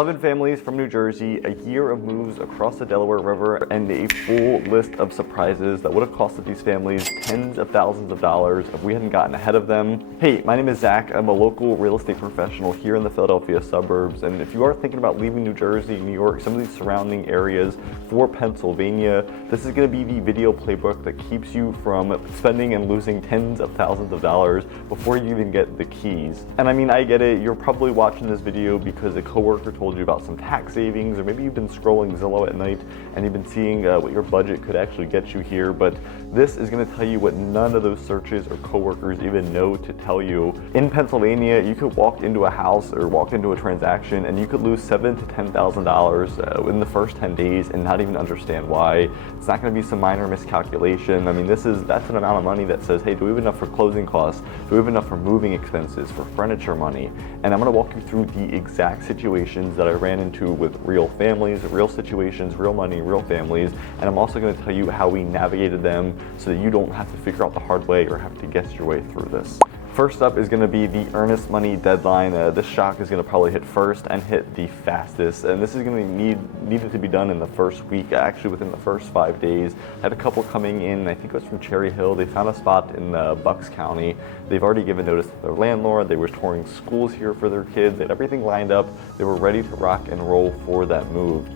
11 families from New Jersey, a year of moves across the Delaware River, and a full list of surprises that would have costed these families tens of thousands of dollars if we hadn't gotten ahead of them. Hey, my name is Zach. I'm a local real estate professional here in the Philadelphia suburbs, and if you are thinking about leaving New Jersey, New York, some of these surrounding areas for Pennsylvania, this is going to be the video playbook that keeps you from spending and losing tens of thousands of dollars before you even get the keys. And I mean, I get it. You're probably watching this video because a coworker told you about some tax savings, or maybe you've been scrolling Zillow at night and you've been seeing what your budget could actually get you here, but this is going to tell you what none of those searches or coworkers even know to tell you. In Pennsylvania, you could walk into a house or walk into a transaction and you could lose $7,000 to $10,000 in the first 10 days and not even understand why. It's not going to be some minor miscalculation. I mean, that's an amount of money that says, hey, do we have enough for closing costs? Do we have enough for moving expenses, for furniture money? And I'm going to walk you through the exact situations that I ran into with real families, real situations, real money, real families, and I'm also going to tell you how we navigated them so that you don't have to figure out the hard way or have to guess your way through this. First up is going to be the earnest money deadline. This shock is going to probably hit first and hit the fastest, and this is going to needed to be done in the first week, actually within the first 5 days. I had a couple coming in, I think it was from Cherry Hill. They found a spot in Bucks County. They've already given notice to their landlord. They were touring schools here for their kids. They had everything lined up. They were ready to rock and roll for that move.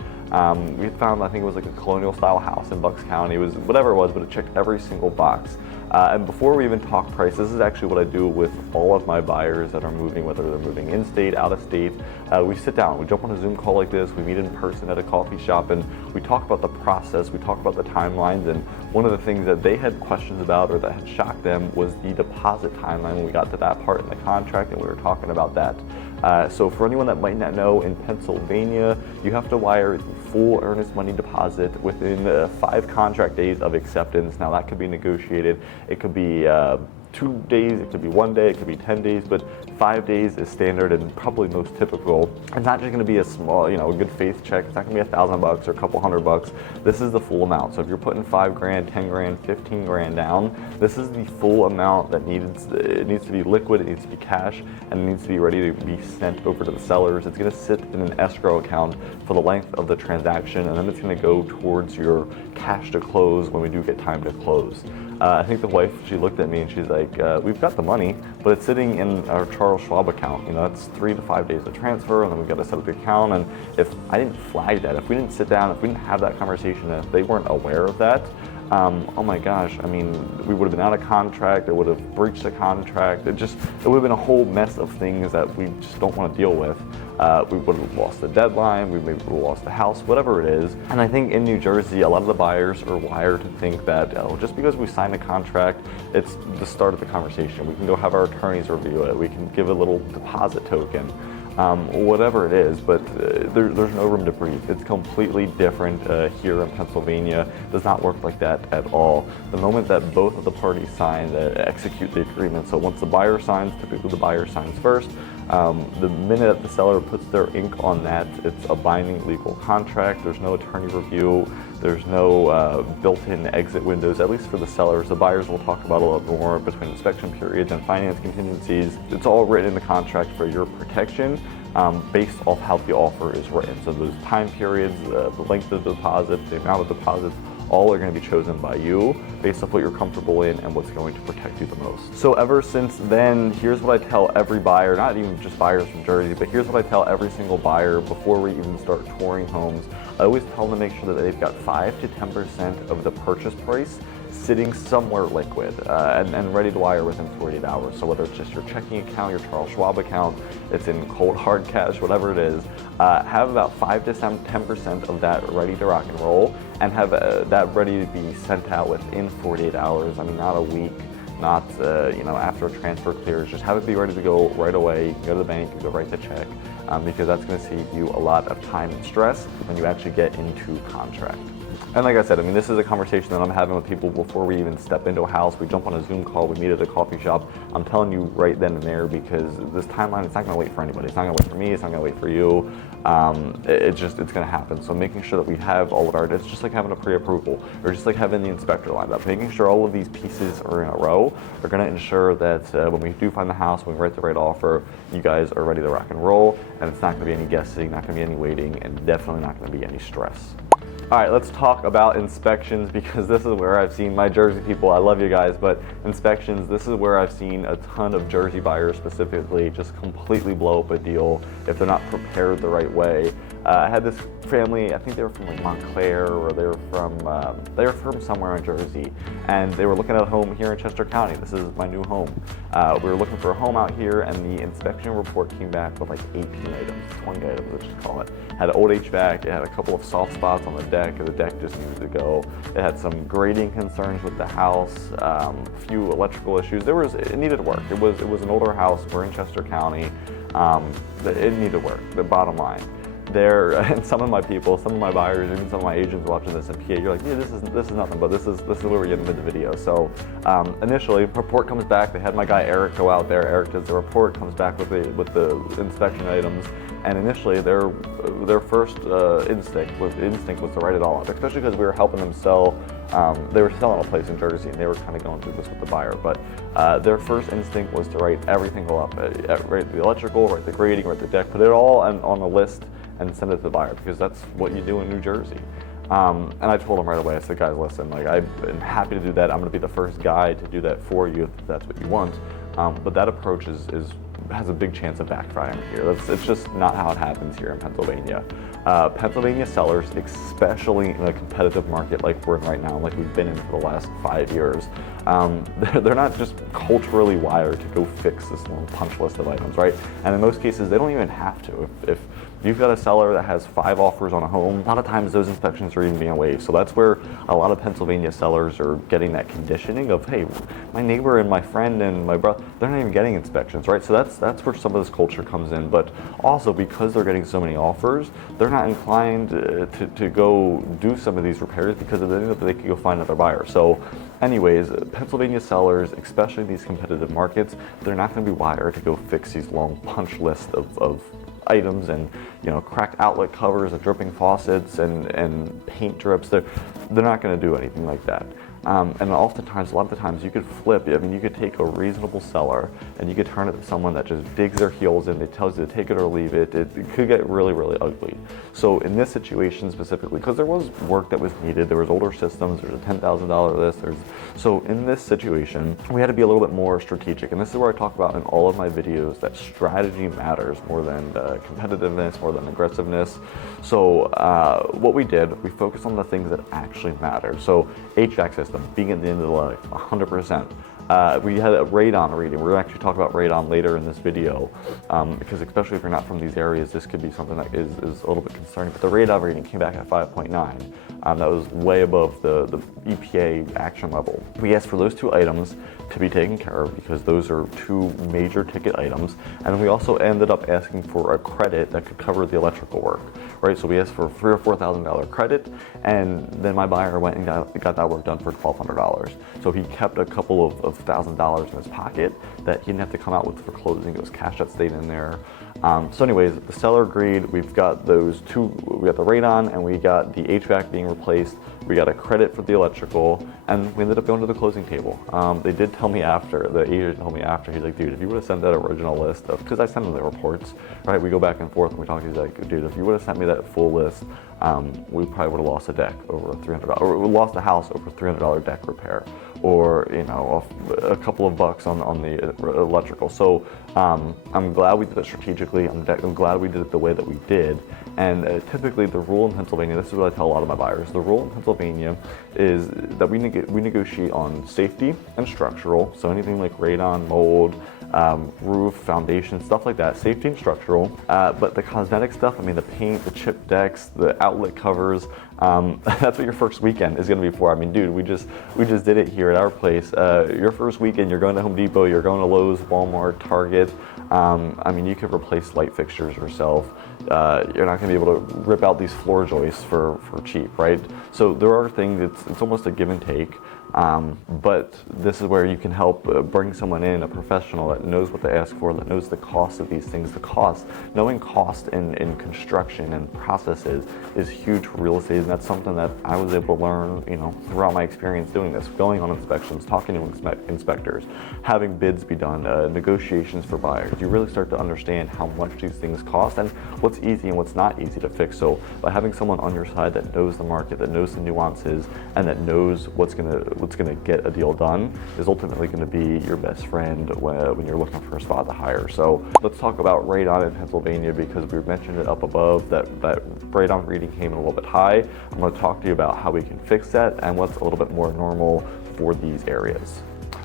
We found, I think it was like a colonial style house in Bucks County. It was whatever it was, but it checked every single box. And before we even talk price, this is actually what I do with all of my buyers that are moving, whether they're moving in-state, out-of-state. We sit down, we jump on a Zoom call like this, we meet in person at a coffee shop, and we talk about the process, we talk about the timelines, and one of the things that they had questions about or that had shocked them was the deposit timeline when we got to that part in the contract, and we were talking about that. So for anyone that might not know, in Pennsylvania, you have to wire the full earnest money deposit within 5 contract days of acceptance. Now that could be negotiated. It could be 2 days, it could be 1 day, it could be 10 days, but 5 days is standard and probably most typical. It's not just going to be a small, a good faith check. It's not going to be $1,000 or a couple $100. This is the full amount. So if you're putting $5 grand, 10 grand, 15 grand down, this is the full amount that it needs to be liquid, it needs to be cash, and it needs to be ready to be sent over to the sellers. It's going to sit in an escrow account for the length of the transaction, and then it's going to go towards your cash to close when we do get time to close. I think the wife, she looked at me and she's like, we've got the money, but it's sitting in our Charles Schwab account. It's 3 to 5 days of transfer, and then we've got to set up the account. And if I didn't flag that, if we didn't sit down, if we didn't have that conversation, if they weren't aware of that, oh my gosh, I mean, we would have been out of contract, it would have breached the contract, it would have been a whole mess of things that we just don't want to deal with. We would have lost the deadline, we maybe would have lost the house, whatever it is. And I think in New Jersey, a lot of the buyers are wired to think that, just because we signed a contract, it's the start of the conversation. We can go have our attorneys review it, we can give a little deposit token. Whatever it is, but there's no room to breathe. It's completely different here in Pennsylvania. It does not work like that at all. The moment that both of the parties sign, execute the agreement. So once the buyer signs, typically the buyer signs first. The minute that the seller puts their ink on that, it's a binding legal contract. There's no attorney review. There's no built-in exit windows, at least for the sellers. The buyers will talk about a lot more between inspection periods and finance contingencies. It's all written in the contract for your protection based off how the offer is written. So those time periods, the length of the deposit, the amount of deposits, all are going to be chosen by you based off what you're comfortable in and what's going to protect you the most. So ever since then, here's what I tell every buyer, not even just buyers from Jersey, but here's what I tell every single buyer before we even start touring homes. I always tell them to make sure that they've got 5 to 10% of the purchase price sitting somewhere liquid and ready to wire within 48 hours. So whether it's just your checking account, your Charles Schwab account, it's in cold hard cash, whatever it is, have about 5 to 10% of that ready to rock and roll, and have that ready to be sent out within 48 hours. I mean, not a week, not after a transfer clears. Just have it be ready to go right away. You can go to the bank, you go write the check, because that's going to save you a lot of time and stress when you actually get into contract. And like I said, I mean, this is a conversation that I'm having with people before we even step into a house. We jump on a Zoom call, we meet at a coffee shop. I'm telling you right then and there, because this timeline, it's not gonna wait for anybody. It's not gonna wait for me, it's not gonna wait for you. It's gonna happen. So making sure that we have all of our, it's just like having a pre-approval, or just like having the inspector lined up. Making sure all of these pieces are in a row are gonna ensure that when we do find the house, when we write the right offer, you guys are ready to rock and roll, and it's not gonna be any guessing, not gonna be any waiting, and definitely not gonna be any stress. All right, let's talk about inspections, because this is where I've seen my Jersey people, I love you guys, but inspections, this is where I've seen a ton of Jersey buyers specifically just completely blow up a deal if they're not prepared the right way. I had this family, I think they were from like Montclair, or they were from somewhere in Jersey, and they were looking at a home here in Chester County. This is my new home. We were looking for a home out here, and the inspection report came back with like 18 items, 20 items, let's just call it. Had old HVAC, it had a couple of soft spots on the deck just needed to go. It had some grading concerns with the house, a few electrical issues. It needed work. It was an older house. We're in Chester County. It needed work, the bottom line. And some of my people, some of my buyers, even some of my agents watching this in PA, you're like, yeah, this is nothing, but this is where we're getting into the video. So initially, report comes back. They had my guy Eric go out there. Eric does the report, comes back with the inspection items, and initially their first instinct was to write it all up, especially because we were helping them sell. They were selling a place in Jersey, and they were kind of going through this with the buyer. But their first instinct was to write everything all up, write the electrical, write the grading, write the deck, put it all on a list and send it to the buyer, because that's what you do in New Jersey. And I told him right away, I said, guys, listen, like, I'm happy to do that. I'm gonna be the first guy to do that for you if that's what you want. But that approach has a big chance of backfiring here. It's just not how it happens here in Pennsylvania. Pennsylvania sellers, especially in a competitive market like we're in right now, like we've been in for the last 5 years, they're not just culturally wired to go fix this little punch list of items, right? And in most cases, they don't even have to. If you've got a seller that has 5 offers on a home, a lot of times those inspections are even being waived. So that's where a lot of Pennsylvania sellers are getting that conditioning of, hey, my neighbor and my friend and my brother, they're not even getting inspections, right? So that's where some of this culture comes in. But also, because they're getting so many offers, they're not inclined to go do some of these repairs, because they know that they can go find another buyer. So anyways, Pennsylvania sellers, especially in these competitive markets, they're not going to be wired to go fix these long punch lists of items and, you know, cracked outlet covers and dripping faucets and paint drips. They're not going to do anything like that. And oftentimes, a lot of the times, you could flip. I mean, you could take a reasonable seller and you could turn it to someone that just digs their heels in. It tells you to take it or leave it. It could get really, really ugly. So in this situation specifically, because there was work that was needed, there was older systems, there's a $10,000 list. So in this situation, we had to be a little bit more strategic. And this is where I talk about in all of my videos that strategy matters more than competitiveness, more than aggressiveness. So what we did, we focused on the things that actually matter. So HVAC system, being at the end of the line, 100%. We had a radon reading. We're going to actually talk about radon later in this video, because especially if you're not from these areas, this could be something that is a little bit concerning. But the radon reading came back at 5.9. That was way above the EPA action level. We asked for those 2 items to be taken care of, because those are 2 major ticket items. And we also ended up asking for a credit that could cover the electrical work, right? So we asked for $3,000 or $4,000 credit, and then my buyer went and got that work done for $1,200. So he kept a couple of $1,000 in his pocket that he didn't have to come out with for closing. It was cash that stayed in there. So anyways, the seller agreed. We've got those 2, we got the radon and we got the HVAC being replaced. We got a credit for the electrical, and we ended up going to the closing table. They did tell me after, the agent told me after, he's like, dude, if you would have sent that original list of, because I send him the reports, right? We go back and forth and we talk, he's like, dude, if you would have sent me that full list, we probably would have lost a deck over $300, or we lost a house over $300 deck repair, or, you know, a couple of bucks on the electrical. So I'm glad we did it strategically. I'm glad we did it the way that we did. And typically the rule in Pennsylvania, this is what I tell a lot of my buyers, the rule in Pennsylvania is that we negotiate on safety and structural. So anything like radon, mold, roof, foundation, stuff like that, safety and structural. But the cosmetic stuff, I mean, the paint, the chip decks, the outlet covers, that's what your first weekend is going to be for. I mean, dude, we just did it here at our place. Your first weekend, you're going to Home Depot, you're going to Lowe's, Walmart, Target. I mean, you could replace light fixtures yourself. you're not going to be able to rip out these floor joists for cheap, right? So there are things, it's almost a give and take. But this is where you can help bring someone in, a professional that knows what to ask for, that knows the cost of these things. Knowing cost in construction and processes is huge for real estate, and that's something that I was able to learn, throughout my experience doing this, going on inspections, talking to inspectors, having bids be done, negotiations for buyers. You really start to understand how much these things cost and what's easy and what's not easy to fix. So by having someone on your side that knows the market, that knows the nuances, and that knows what's going to get a deal done is ultimately going to be your best friend when you're looking for a spot to hire. So let's talk about radon in Pennsylvania, because we mentioned it up above that radon reading came in a little bit high. I'm going to talk to you about how we can fix that and what's a little bit more normal for these areas.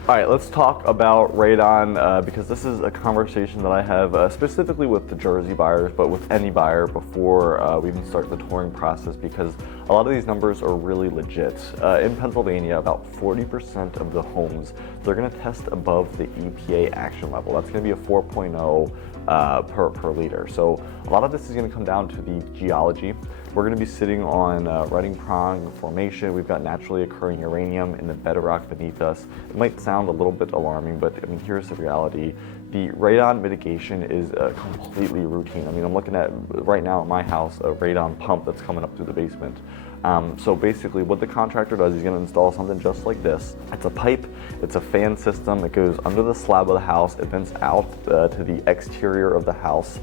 All right, let's talk about radon because this is a conversation that I have specifically with the Jersey buyers, but with any buyer before we even start the touring process, because a lot of these numbers are really legit. In Pennsylvania, about 40% of the homes, they're gonna test above the EPA action level. That's gonna be a 4.0 per liter. So a lot of this is gonna come down to the geology. We're going to be sitting on Redding Prong Formation. We've got naturally occurring uranium in the bedrock beneath us. It might sound a little bit alarming, but I mean, here's the reality. The radon mitigation is completely routine. I mean, I'm looking at right now at my house a radon pump that's coming up through the basement. So basically what the contractor does, he's going to install something just like this. It's a pipe, it's a fan system, it goes under the slab of the house, it vents out to the exterior of the house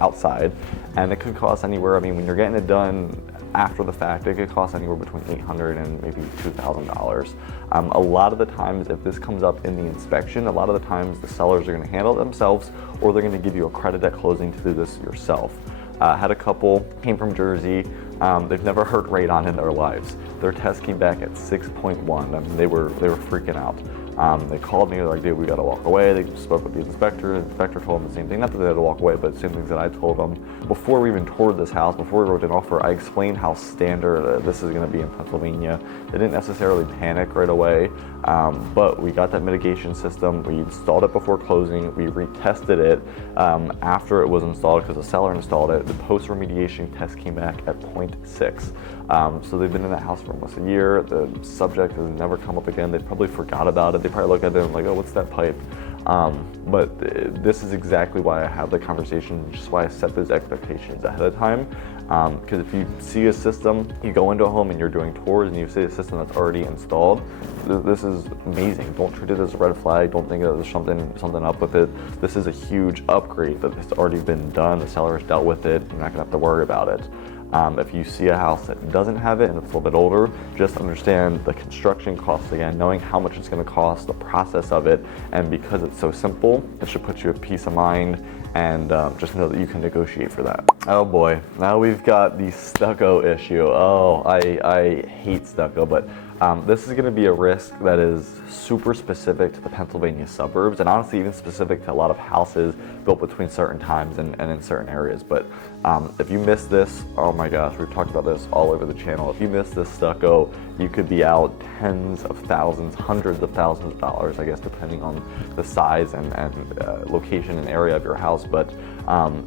outside, and it could cost anywhere, I mean, when you're getting it done after the fact, it could cost anywhere between $800 and maybe $2,000. A lot of the times, if this comes up in the inspection, a lot of the times the sellers are going to handle it themselves, or they're going to give you a credit at closing to do this yourself. Had a couple, came from Jersey, they've never heard radon in their lives. Their test came back at 6.1. I mean, they were freaking out. They called me, like, dude, we gotta walk away. They spoke with the inspector. The inspector told them the same thing. Not that they had to walk away, but same things that I told them. Before we even toured this house, before we wrote an offer, I explained how standard this is gonna be in Pennsylvania. They didn't necessarily panic right away, but we got that mitigation system. We installed it before closing. We retested it after it was installed because the seller installed it. The post-remediation test came back at 0.6. So they've been in that house for almost a year. The subject has never come up again. They probably forgot about it. They probably look at it and like, oh, what's that pipe? But this is exactly why I have the conversation, just why I set those expectations ahead of time. Because if you see a system, you go into a home and you're doing tours and you see a system that's already installed, this is amazing. Don't treat it as a red flag. Don't think that there's something up with it. This is a huge upgrade that has already been done. The seller has dealt with it. You're not gonna have to worry about it. If you see a house that doesn't have it and it's a little bit older, just understand the construction costs again, knowing how much it's going to cost, the process of it, and because it's so simple, it should put you at peace of mind, and just know that you can negotiate for that. Oh boy, now we've got the stucco issue. Oh, I hate stucco, but this is going to be a risk that is super specific to the Pennsylvania suburbs, and honestly even specific to a lot of houses built between certain times and in certain areas. But if you miss this, oh my gosh, we've talked about this all over the channel. If you miss this stucco, you could be out tens of thousands, hundreds of thousands of dollars, I guess, depending on the size and location and area of your house. But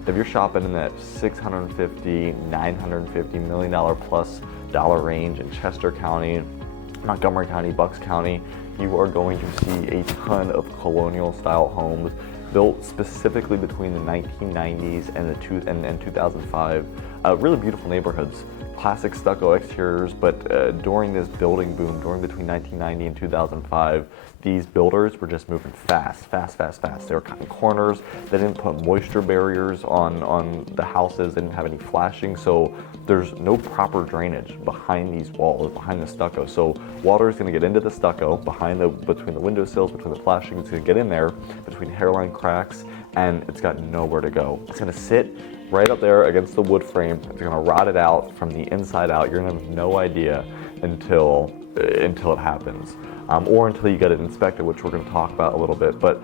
if you're shopping in that $650, $950 million plus range in Chester County, Montgomery County, Bucks County, you are going to see a ton of colonial style homes built specifically between the 1990s and 2005. Really beautiful neighborhoods, classic stucco exteriors, but during this building boom, between 1990 and 2005, these builders were just moving fast. They were cutting corners. They didn't put moisture barriers on the houses. They didn't have any flashing, so there's no proper drainage behind these walls, behind the stucco. So water is going to get into the stucco between the windowsills, between the flashing. It's going to get in there between hairline cracks, and it's got nowhere to go. It's going to sit right up there against the wood frame. It's going to rot it out from the inside out. You're going to have no idea until it happens, or until you get it inspected, which we're going to talk about a little bit. But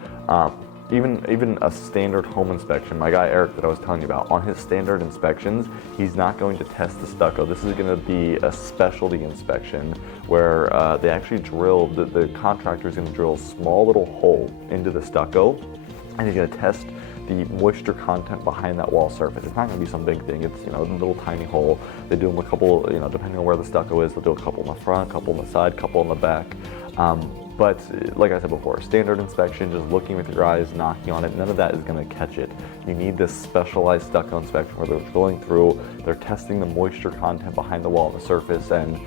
even a standard home inspection, my guy Eric that I was telling you about, on his standard inspections, he's not going to test the stucco. This is going to be a specialty inspection where they actually drill, the contractor is going to drill a small little hole into the stucco, and he's going to test the moisture content behind that wall surface. It's not going to be some big thing. It's, you know, a little tiny hole. They do them a couple, you know, depending on where the stucco is, they'll do a couple in the front, a couple on the side, couple in the back. But like I said before, standard inspection, just looking with your eyes, knocking on it, none of that is going to catch it. You need this specialized stucco inspection where they're going through, they're testing the moisture content behind the wall and the surface, and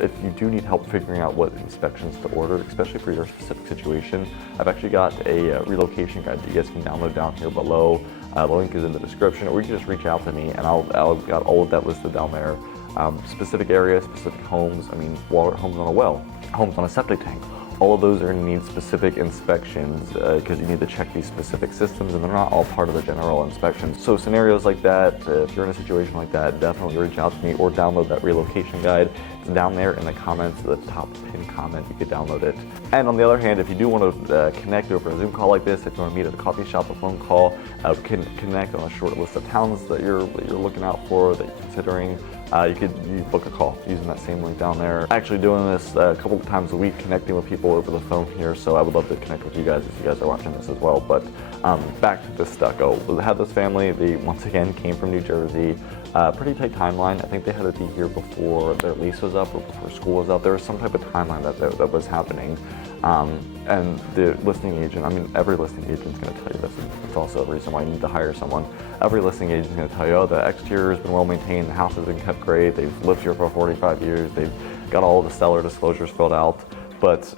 if you do need help figuring out what inspections to order, especially for your specific situation, I've actually got a relocation guide that you guys can download down here below. The link is in the description, or you can just reach out to me and I'll got all of that listed down there. Specific areas, specific homes, I mean, homes on a well, homes on a septic tank. All of those are going to need specific inspections because you need to check these specific systems, and they're not all part of the general inspection. So scenarios like that, if you're in a situation like that, definitely reach out to me or download that relocation guide. It's down there in the comments, the top pinned comment, you can download it. And on the other hand, if you do want to connect over a Zoom call like this, if you want to meet at a coffee shop, a phone call, can connect on a short list of towns that you're looking out for, that you're considering. You could book a call using that same link down there. Actually doing this a couple of times a week, connecting with people over the phone here, so I would love to connect with you guys if you guys are watching this as well. But back to this stucco. We had this family, they once again came from New Jersey. Pretty tight timeline. I think they had to be here before their lease was up or before school was out. There was some type of timeline that was happening. And the listing agent, I mean, every listing agent is going to tell you this. It's also a reason why you need to hire someone. Every listing agent is going to tell you, oh, the exterior has been well maintained, the house has been kept great, they've lived here for 45 years, they've got all the seller disclosures filled out. But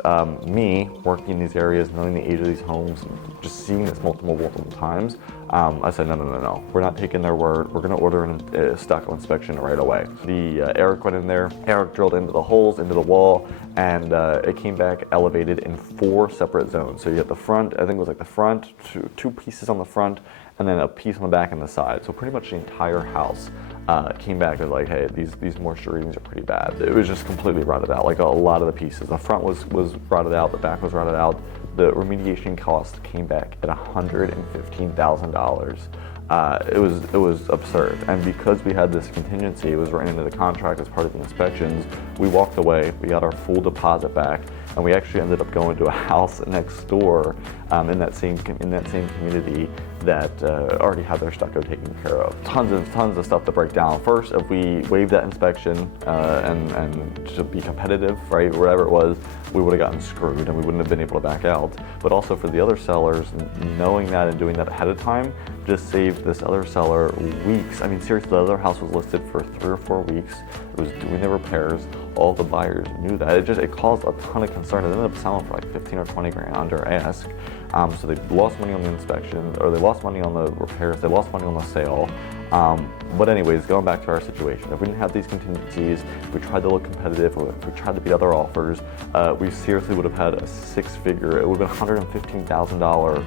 me, working in these areas, knowing the age of these homes, just seeing this multiple times, I said, no. We're not taking their word. We're going to order a stucco inspection right away. Eric went in there. Eric drilled into the holes, into the wall, and it came back elevated in 4 separate zones. So you have the front, I think it was like the front, two pieces on the front, and then a piece on the back and the side. So pretty much the entire house came back and like, hey, these moisture readings are pretty bad. It was just completely rotted out, like a lot of the pieces. The front was rotted out, the back was rotted out. The remediation cost came back at $115,000. It was absurd, and because we had this contingency, it was written into the contract as part of the inspections. We walked away, we got our full deposit back, and we actually ended up going to a house next door in that same community that already had their stucco taken care of. Tons of stuff to break down. First, if we waived that inspection and to be competitive, right, whatever it was, we would have gotten screwed and we wouldn't have been able to back out. But also for the other sellers, knowing that and doing that ahead of time just saved this other seller weeks. I mean, seriously, the other house was listed for 3 or 4 weeks. It was doing the repairs. All the buyers knew that. It caused a ton of concern. It ended up selling for like 15 or 20 grand under ask. So they lost money on the inspection, or they lost money on the repairs, they lost money on the sale. But anyways, going back to our situation, if we didn't have these contingencies, if we tried to look competitive, or if we tried to beat other offers, we seriously would have had a 6-figure, it would have been $115,000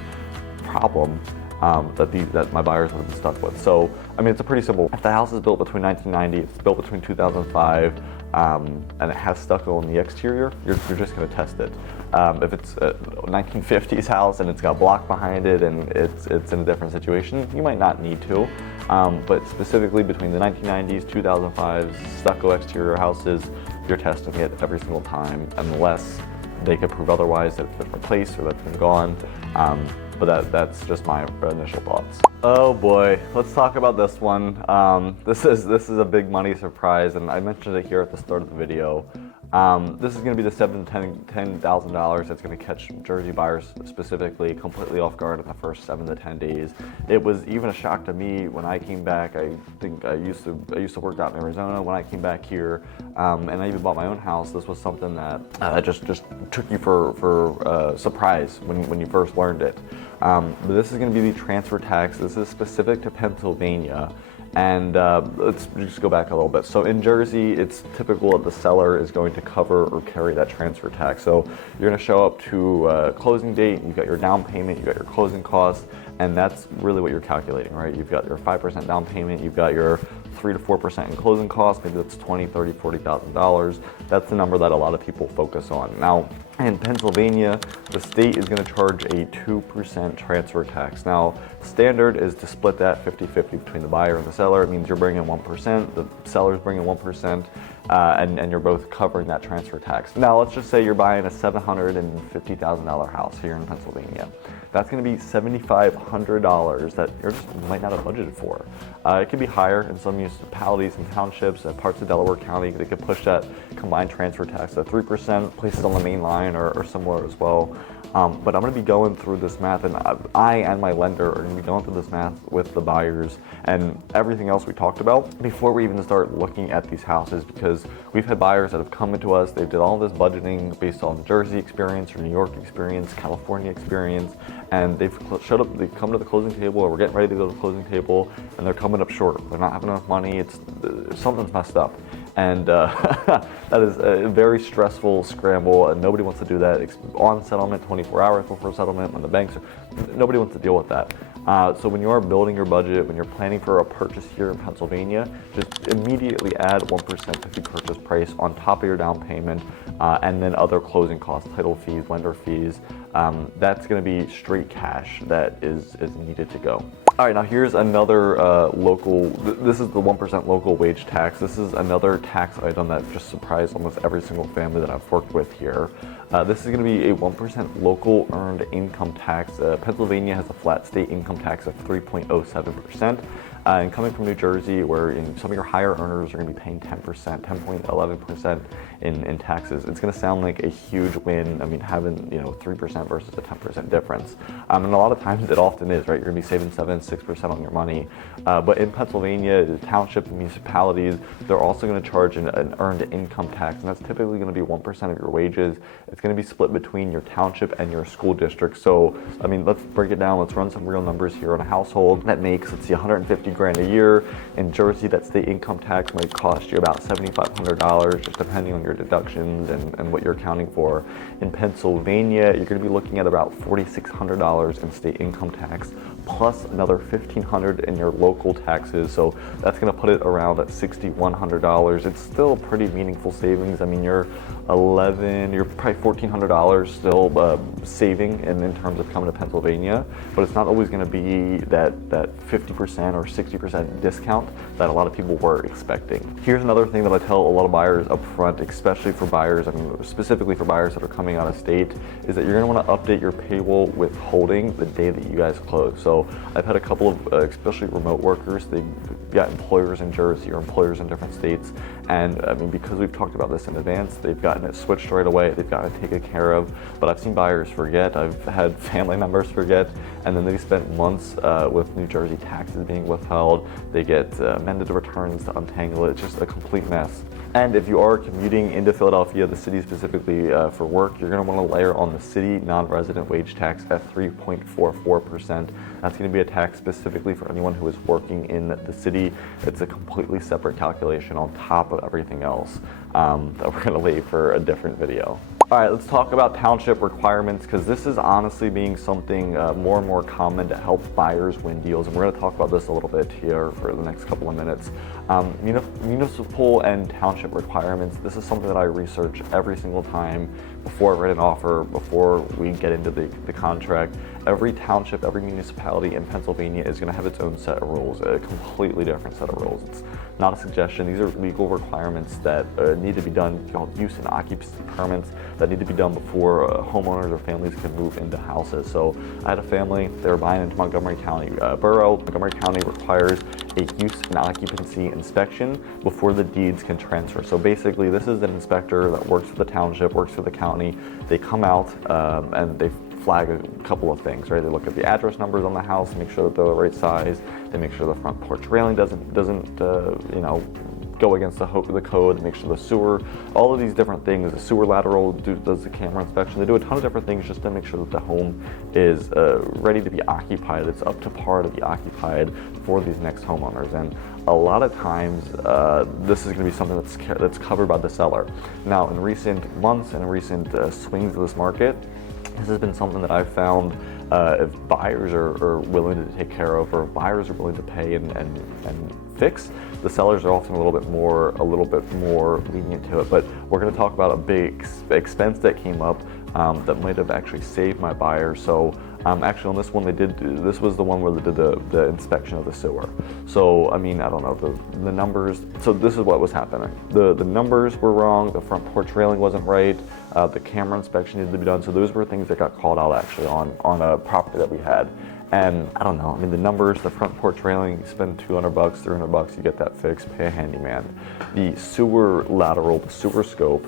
problem that my buyers would have been stuck with. So, I mean, it's a pretty simple. If the house is built between 1990, it's built between 2005, and it has stucco on the exterior, you're just going to test it. If it's a 1950s house and it's got block behind it and it's in a different situation, you might not need to. But specifically between the 1990s, 2005s, stucco exterior houses, you're testing it every single time unless they can prove otherwise that it's been replaced or that's been gone. But that's just my initial thoughts. Oh boy, let's talk about this one. This is a big money surprise, and I mentioned it here at the start of the video. This is going to be the $7,000 to $10,000 that's going to catch Jersey buyers specifically completely off guard in the first 7 to 10 days. It was even a shock to me when I came back. I think I used to work out in Arizona. When I came back here, and I even bought my own house, this was something that just took you for surprise when you first learned it. But this is going to be the transfer tax. This is specific to Pennsylvania. And let's just go back a little bit. So in Jersey, it's typical that the seller is going to cover or carry that transfer tax. So you're going to show up to closing date, you've got your down payment, you've got your closing costs, and that's really what you're calculating, right? You've got your 5% down payment, you've got your 3 to 4% in closing costs, maybe that's $20,000, $30,000, $40,000. That's the number that a lot of people focus on. Now, In Pennsylvania, the state is going to charge a 2% transfer tax. Now, standard is to split that 50-50 between the buyer and the seller. It means you're bringing 1%, the seller's bringing 1%, and you're both covering that transfer tax. Now, let's just say you're buying a $750,000 house here in Pennsylvania. That's going to be $7,500 that you just might not have budgeted for. It could be higher in some municipalities and townships and parts of Delaware County. They could push that combined transfer tax to 3%, places on the main line or similar as well. But I'm going to be going through this math, and I and my lender are going to be going through this math with the buyers and everything else we talked about before we even start looking at these houses, because we've had buyers that have come into us, they did all this budgeting based on Jersey experience or New York experience, California experience, and they've showed up, they've come to the closing table, or we're getting ready to go to the closing table, and they're coming up short. They're not having enough money. Something's messed up. And that is a very stressful scramble, and nobody wants to do that on settlement, 24 hours before settlement, when the banks nobody wants to deal with that. So when you are building your budget, when you're planning for a purchase here in Pennsylvania, just immediately add 1% to the purchase price on top of your down payment, and then other closing costs, title fees, lender fees. That's going to be straight cash that is needed to go. All right, now here's another this is the 1% local wage tax. This is another tax item that just surprised almost every single family that I've worked with here. This is going to be a 1% local earned income tax. Pennsylvania has a flat state income tax of 3.07%. And coming from New Jersey, where some of your higher earners are going to be paying 10%, 10.11% in taxes, it's going to sound like a huge win. I mean, having 3% versus a 10% difference, and a lot of times it often is, right? You're going to be saving 7-6% on your money. But in Pennsylvania, the township and municipalities, they're also going to charge an earned income tax, and that's typically going to be 1% of your wages. It's going to be split between your township and your school district. So, I mean, let's break it down. Let's run some real numbers here on a household that makes, let's see, $150 grand a year. In Jersey, that state income tax might cost you about $7,500, just depending on your deductions and what you're accounting for. In Pennsylvania, you're going to be looking at about $4,600 in state income tax, plus another $1,500 in your local taxes. So that's going to put it around at $6,100. It's still a pretty meaningful savings. I mean, you're probably $1,400 still saving in terms of coming to Pennsylvania, but it's not always going to be that 50% or 60% discount that a lot of people were expecting. Here's another thing that I tell a lot of buyers up front, especially for buyers, I mean, specifically for buyers that are coming out of state, is that you're going to want to update your payroll withholding the day that you guys close. So I've had a couple of, especially remote workers, they've got employers in Jersey or employers in different states, and I mean, because we've talked about this in advance, they've gotten it switched right away, they've gotten it taken care of. But I've seen buyers forget, I've had family members forget, and then they spent months with New Jersey taxes being withheld. They get amended returns to untangle it. It's just a complete mess. And if you are commuting into Philadelphia, the city specifically for work, you're going to want to layer on the city non-resident wage tax at 3.44%. That's going to be a tax specifically for anyone who is working in the city. It's a completely separate calculation on top of everything else that we're going to leave for a different video. All right, let's talk about township requirements, because this is honestly being something more and more common to help buyers win deals. And we're going to talk about this a little bit here for the next couple of minutes. Municipal and township requirements, this is something that I research every single time before I write an offer, before we get into the contract. Every township, every municipality in Pennsylvania is going to have its own set of rules, a completely different set of rules. It's not a suggestion. These are legal requirements that need to be done, called use and occupancy permits, that need to be done before homeowners or families can move into houses. So I had a family, they were buying into Montgomery County borough. Montgomery County requires a use and occupancy inspection before the deeds can transfer. So basically, this is an inspector that works for the township, works for the county. They come out and they flag a couple of things, right? They look at the address numbers on the house, make sure that they're the right size. They make sure the front porch railing doesn't go against the code, make sure the sewer, all of these different things, the sewer lateral does the camera inspection. They do a ton of different things just to make sure that the home is ready to be occupied. It's up to par to be occupied for these next homeowners. And a lot of times, this is going to be something that's covered by the seller. Now, in recent months and recent swings of this market, this has been something that I've found if buyers are willing to take care of, or if buyers are willing to pay and fix, the sellers are often a little bit more lenient to it. But we're going to talk about a big expense that came up that might have actually saved my buyer. So actually on this one, this was the one where they did the inspection of the sewer. So I mean, I don't know, the numbers, so this is what was happening. The numbers were wrong, the front porch railing wasn't right, the camera inspection needed to be done. So those were things that got called out actually on a property that we had. And I don't know, I mean, the numbers, the front porch railing, you spend $200, $300, you get that fixed, pay a handyman. The sewer lateral, the sewer scope,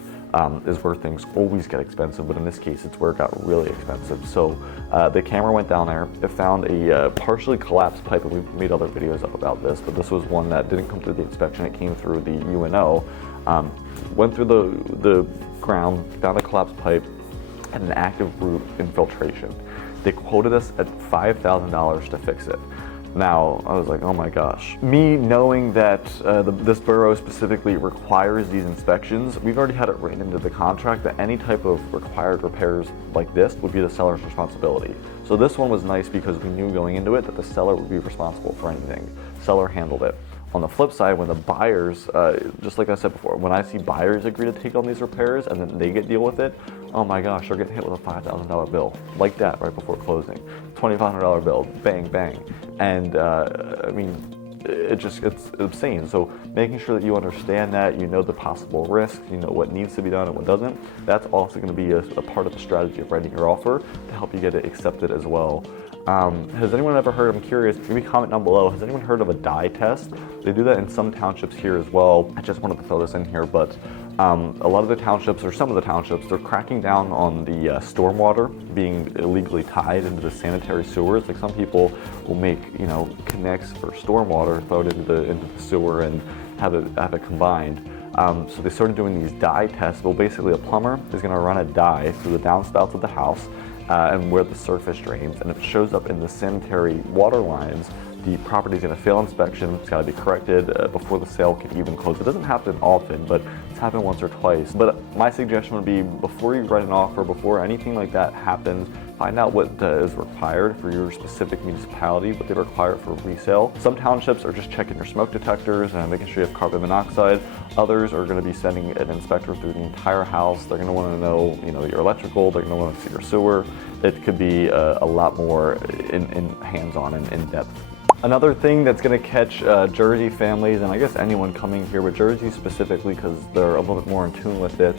is where things always get expensive, but in this case, it's where it got really expensive. So the camera went down there, it found a partially collapsed pipe, and we've made other videos up about this, but this was one that didn't come through the inspection, it came through the UNO, went through the ground, found a collapsed pipe, and an active root infiltration. They quoted us at $5,000 to fix it. Now, I was like, oh my gosh. Me knowing that this borough specifically requires these inspections, we've already had it written into the contract that any type of required repairs like this would be the seller's responsibility. So this one was nice because we knew going into it that the seller would be responsible for anything. Seller handled it. On the flip side, when the buyers, just like I said before, when I see buyers agree to take on these repairs and then they deal with it, oh my gosh, they're getting hit with a $5,000 bill like that right before closing. $2,500 bill, bang, bang. And I mean, it's insane. So making sure that you understand that, you know the possible risks, you know what needs to be done and what doesn't, that's also going to be a part of the strategy of writing your offer to help you get it accepted as well. Has anyone ever heard, I'm curious, maybe comment down below, has anyone heard of a dye test? They do that in some townships here as well. I just wanted to throw this in here, but a lot of the townships, or some of the townships, they're cracking down on the stormwater being illegally tied into the sanitary sewers. Like some people will make, you know, connects for stormwater, throw it into the sewer and have it combined. So they started doing these dye tests. Well, basically a plumber is gonna run a dye through the downspouts of the house and where the surface drains, and if it shows up in the sanitary water lines, the property is going to fail inspection. It's got to be corrected before the sale can even close. It doesn't happen often, but it's happened once or twice. But my suggestion would be, before you write an offer, before anything like that happens, find out what is required for your specific municipality, what they require for resale. Some townships are just checking your smoke detectors and making sure you have carbon monoxide. Others are going to be sending an inspector through the entire house. They're going to want to know, you know, your electrical. They're going to want to see your sewer. It could be a lot more in hands-on and in-depth. Another thing that's going to catch Jersey families, and I guess anyone coming here, but Jersey specifically because they're a little bit more in tune with it,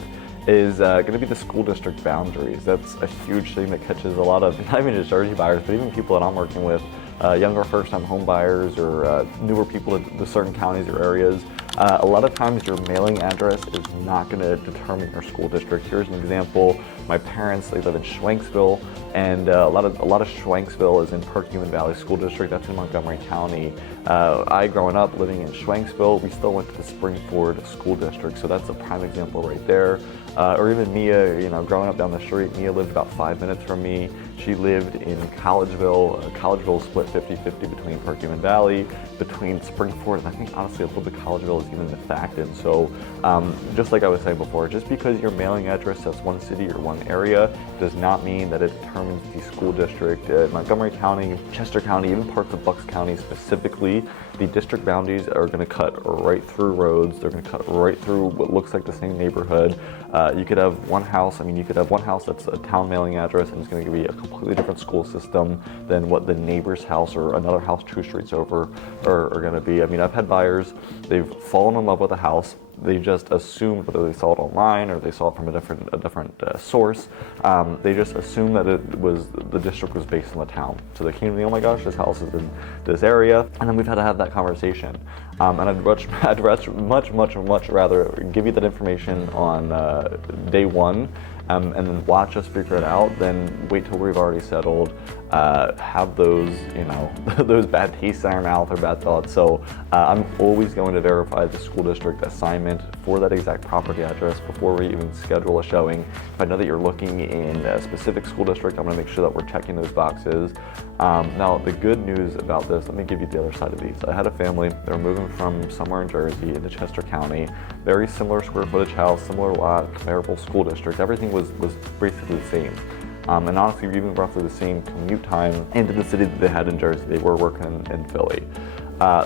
is going to be the school district boundaries. That's a huge thing that catches a lot of, not even just Jersey buyers, but even people that I'm working with, younger first-time home buyers or newer people to certain counties or areas. A lot of times your mailing address is not going to determine your school district. Here's an example. My parents, they live in Schwenksville, and a lot of Schwenksville is in Perkins Valley School District. That's in Montgomery County. I, growing up living in Schwenksville, we still went to the Springford School District, so that's a prime example right there. Or even Mia, you know, growing up down the street, Mia lived about 5 minutes from me. She lived in Collegeville. Collegeville split 50-50 between Perkins Valley, between Springford, and I think honestly a little bit Collegeville is even Methacton. So just like I was saying before, just because your mailing address says one city or one area does not mean that it determines the school district. Montgomery County, Chester County, even parts of Bucks County specifically, the district boundaries are going to cut right through roads. They're going to cut right through what looks like the same neighborhood. You could have one house, you could have one house that's a town mailing address and it's going to be a completely different school system than what the neighbor's house or another house 2 streets over are going to be. I mean, I've had buyers, they've fallen in love with a house. They just assumed, whether they saw it online or they saw it from a different source, they just assumed that the district was based in the town. So they came to me, oh my gosh, this house is in this area, and then we've had to have that conversation. And I'd much rather give you that information on day one, and then watch us figure it out, then wait till we've already settled, have those, you know, those bad tastes in our mouth or bad thoughts. So I'm always going to verify the school district assignment for that exact property address before we even schedule a showing. If I know that you're looking in a specific school district, I'm going to make sure that we're checking those boxes. Now, the good news about this, let me give you the other side of these. I had a family, they were moving from somewhere in Jersey into Chester County, very similar square footage house, similar lot, comparable school district, everything was basically the same. And honestly, even roughly the same commute time into the city that they had in Jersey. They were working in Philly.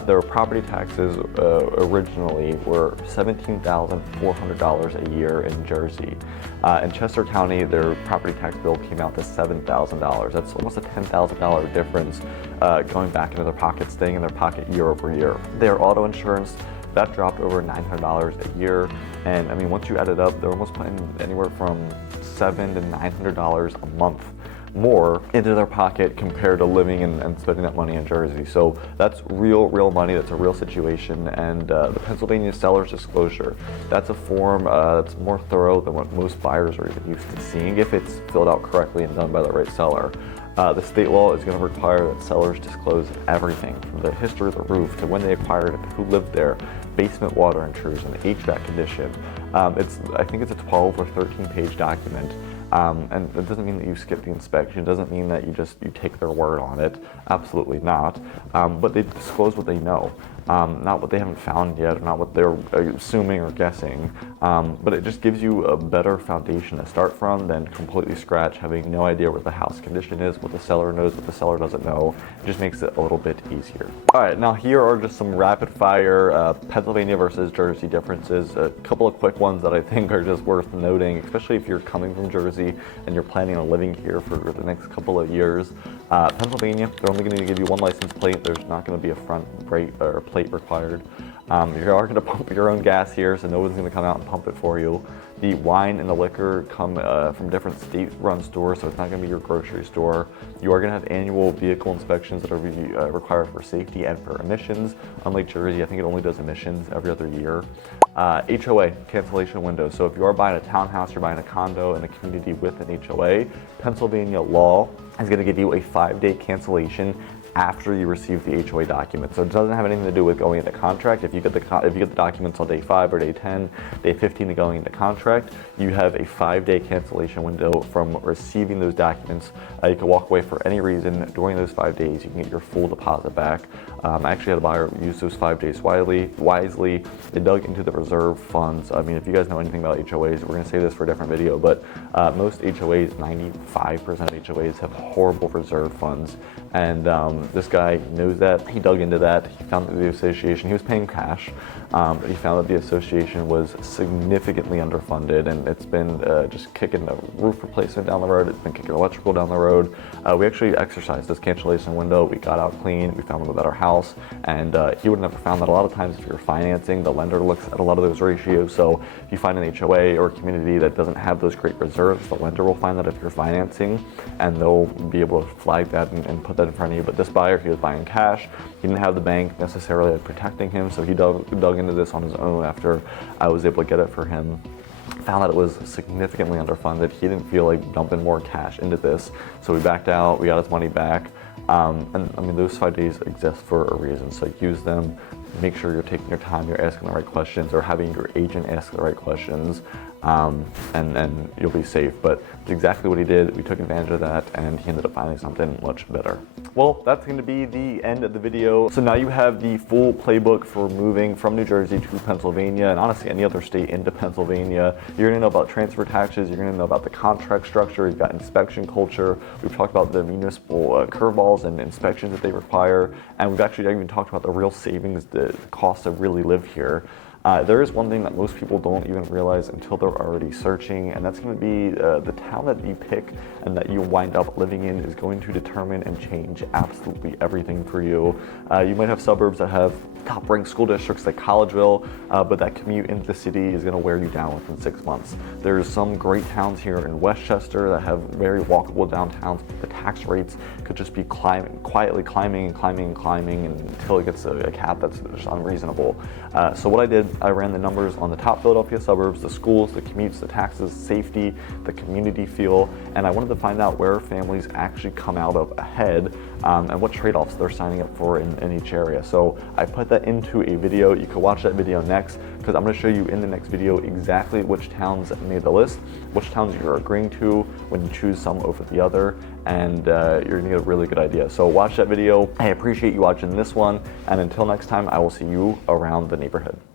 Their property taxes originally were $17,400 a year in Jersey. In Chester County, their property tax bill came out to $7,000. That's almost a $10,000 difference going back into their pocket, staying in their pocket year over year. Their auto insurance, that dropped over $900 a year. And I mean, once you add it up, they're almost putting anywhere from $700 to $900 a month more into their pocket compared to living and spending that money in Jersey. So that's real money. That's a real situation. And the Pennsylvania seller's disclosure, that's a form that's more thorough than what most buyers are even used to seeing if it's filled out correctly and done by the right seller. The state law is going to require that sellers disclose everything from the history of the roof to when they acquired it, to who lived there, basement water intrusion, HVAC condition. I think it's a 12 or 13 page document. And it doesn't mean that you skip the inspection. It doesn't mean that you take their word on it. Absolutely not. But they disclose what they know, not what they haven't found yet, or not what they're assuming or guessing. But it just gives you a better foundation to start from than completely scratch, having no idea what the house condition is, what the seller knows, what the seller doesn't know. It just makes it a little bit easier. All right, now here are just some rapid fire Pennsylvania versus Jersey differences. A couple of quick ones that I think are just worth noting, especially if you're coming from Jersey and you're planning on living here for the next couple of years. Pennsylvania, they're only going to give you one license plate. There's not going to be a front plate required. You are going to pump your own gas here, so no one's going to come out and pump it for you. The wine and the liquor come from different state-run stores, so it's not going to be your grocery store. You are going to have annual vehicle inspections that are required for safety and for emissions. Unlike Jersey, I think it only does emissions every other year. HOA, cancellation window. So if you are buying a townhouse, you're buying a condo in a community with an HOA, Pennsylvania law is going to give you a 5-day cancellation after you receive the HOA document. So it doesn't have anything to do with going into contract. If you get the documents on day 5 or day 10, day 15 to going into contract, you have a 5-day cancellation window from receiving those documents. You can walk away for any reason during those 5 days. You can get your full deposit back. I actually had a buyer use those 5 days wisely. They dug into the reserve funds. I mean, if you guys know anything about HOAs, we're going to say this for a different video, but most HOAs, 95% of HOAs have horrible reserve funds. And this guy knows that. He dug into that. He found that the association, he was paying cash, but he found that the association was significantly underfunded, and it's been just kicking the roof replacement down the road. It's been kicking electrical down the road. We actually exercised this cancellation window. We got out clean. We found him a better house, and he would have never found that. A lot of times if you're financing, the lender looks at a lot of those ratios. So if you find an HOA or a community that doesn't have those great reserves, the lender will find that if you're financing, and they'll be able to flag that and put that in front of you. But this buyer, he was buying cash. He didn't have the bank necessarily protecting him, so he dug into this on his own after I was able to get it for him. Found that it was significantly underfunded. He didn't feel like dumping more cash into this, so we backed out. We got his money back. And I mean, those 5 days exist for a reason, so use them. Make sure you're taking your time, you're asking the right questions, or having your agent ask the right questions, and you'll be safe. But it's exactly what he did. We took advantage of that, and he ended up finding something much better. Well, that's going to be the end of the video. So now you have the full playbook for moving from New Jersey to Pennsylvania, and honestly any other state into Pennsylvania. You're going to know about transfer taxes. You're going to know about the contract structure. You've got inspection culture. We've talked about the municipal curveballs and inspections that they require, and we've actually even talked about the real savings, the cost to really live here. There is one thing that most people don't even realize until they're already searching, and that's going to be the town that you pick and that you wind up living in is going to determine and change absolutely everything for you. You might have suburbs that have top-ranked school districts like Collegeville, but that commute into the city is going to wear you down within 6 months. There's some great towns here in Westchester that have very walkable downtowns, but the tax rates could just be quietly climbing until it gets a cap that's just unreasonable. So what I did, I ran the numbers on the top Philadelphia suburbs, the schools, the commutes, the taxes, safety, the community feel, and I wanted to find out where families actually come out of ahead and what trade-offs they're signing up for in each area. So I put that into a video. You can watch that video next, because I'm going to show you in the next video exactly which towns made the list, which towns you're agreeing to when you choose some over the other, and you're going to get a really good idea. So watch that video. I appreciate you watching this one, and until next time, I will see you around the neighborhood.